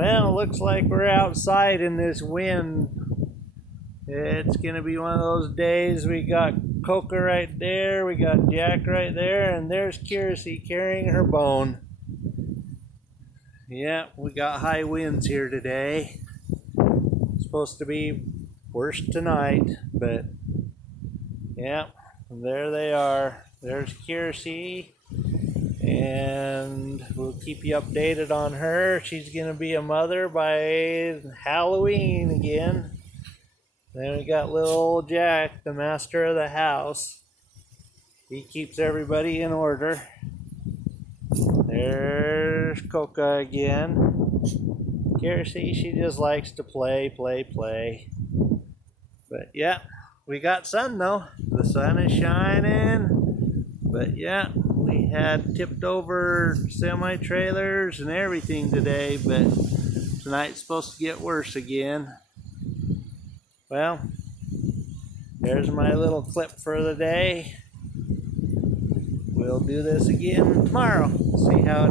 Well, looks like we're outside in this wind. It's gonna be one of those days. We got Kokah right there, we got Jack right there, and there's Kirasea carrying her bone. Yeah, we got high winds here today. It's supposed to be worse tonight, but yeah, there they are. There's Kirasea, and we'll keep you updated on her. She's gonna be a mother by Halloween again. Then we got little old Jack, the master of the house. He keeps everybody in order. There's Kokah again. Kirasea, she just likes to play. But yeah, we got sun though. The sun is shining. But yeah, we had tipped over semi-trailers and everything today, but tonight's supposed to get worse again. Well, there's my little clip for the day. We'll do this again tomorrow. See how it